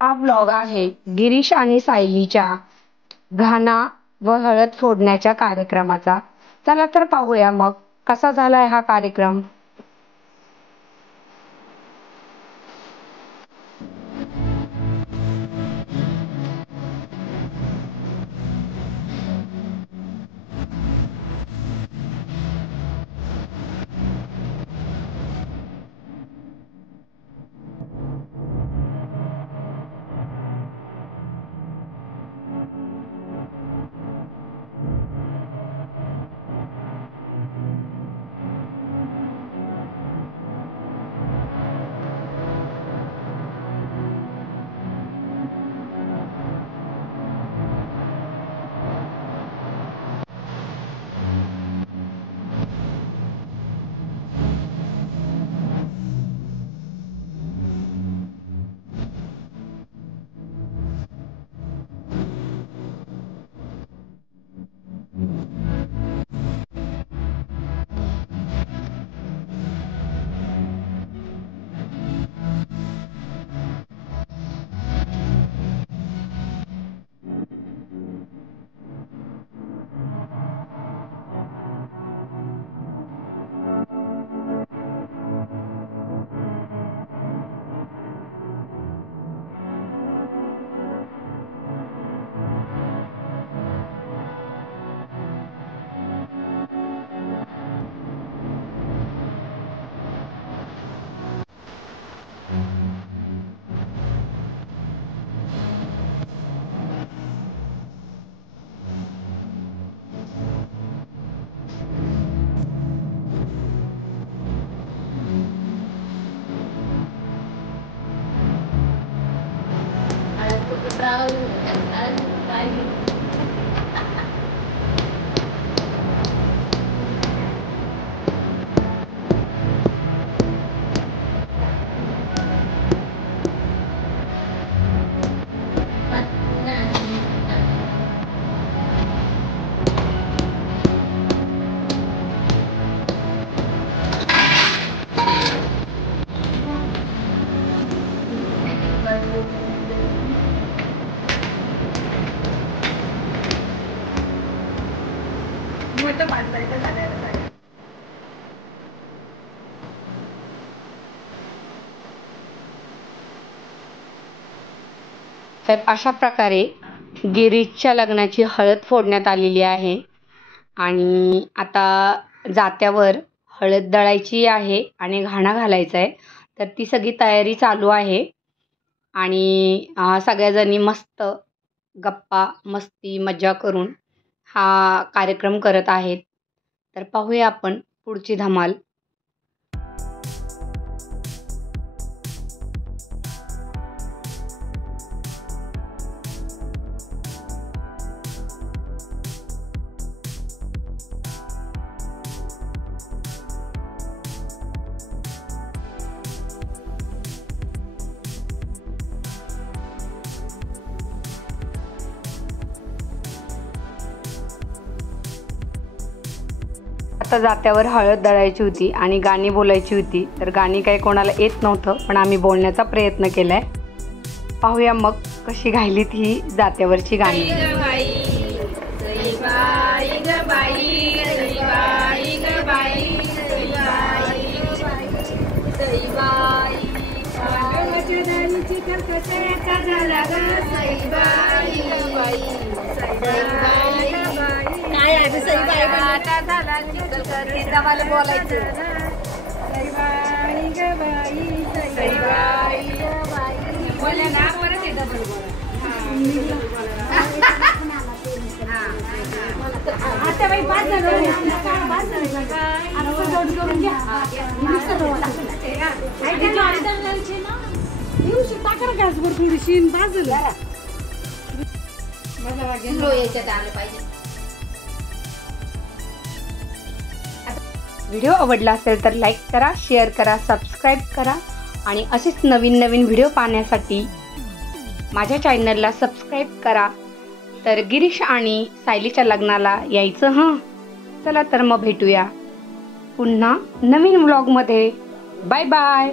हा व्लॉग आहे गिरीश आणि सायलीच्या घाना व हळद फोडण्याच्या कार्यक्रमाचा। चला तर पाहूया मग कसा झालाय हा कार्यक्रम। तर अशा प्रकारे गिरीशच्या लग्नाची हळद फोडण्यात आलेली आहे आणि आता जात्यावर हळद दळायची आहे आणि घाणा घालायचा आहे। तर ती सगळी तयारी चालू आहे आणि सगळ्याजणी मस्त गप्पा मस्ती मज्जा करून हा कार्यक्रम करत आहेत। तर पाहूया आपण पुढची धमाल। आता जात्यावर हळद दळायची होती आणि गाणी बोलायची होती। तर गाणी काही कोणाला येत नव्हतं, पण आम्ही बोलण्याचा प्रयत्न केलाय। पाहूया मग कशी गायलीत ही जात्यावरची गाणी। व्हिडिओ आवडला असेल तर लाईक करा, शेअर करा, सबस्क्राईब करा आणि असेच नवीन नवीन व्हिडिओ पाहण्यासाठी माझ्या चॅनलला सबस्क्राईब करा। तर गिरीश आणि सायलीच्या लग्नाला यायचं हं। चला तर मग भेटूया पुन्हा नवीन व्लॉगमध्ये। Bye bye.